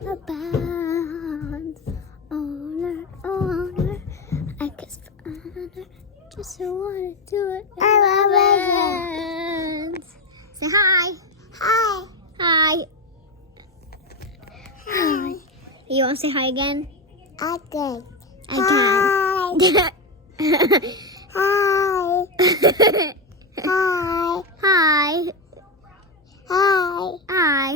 Abound, owner, I guess for honor, just wanna do it. I love it. Say hi. Hi. Hi. Hi. You want to say hi again? Okay. Again. Hi.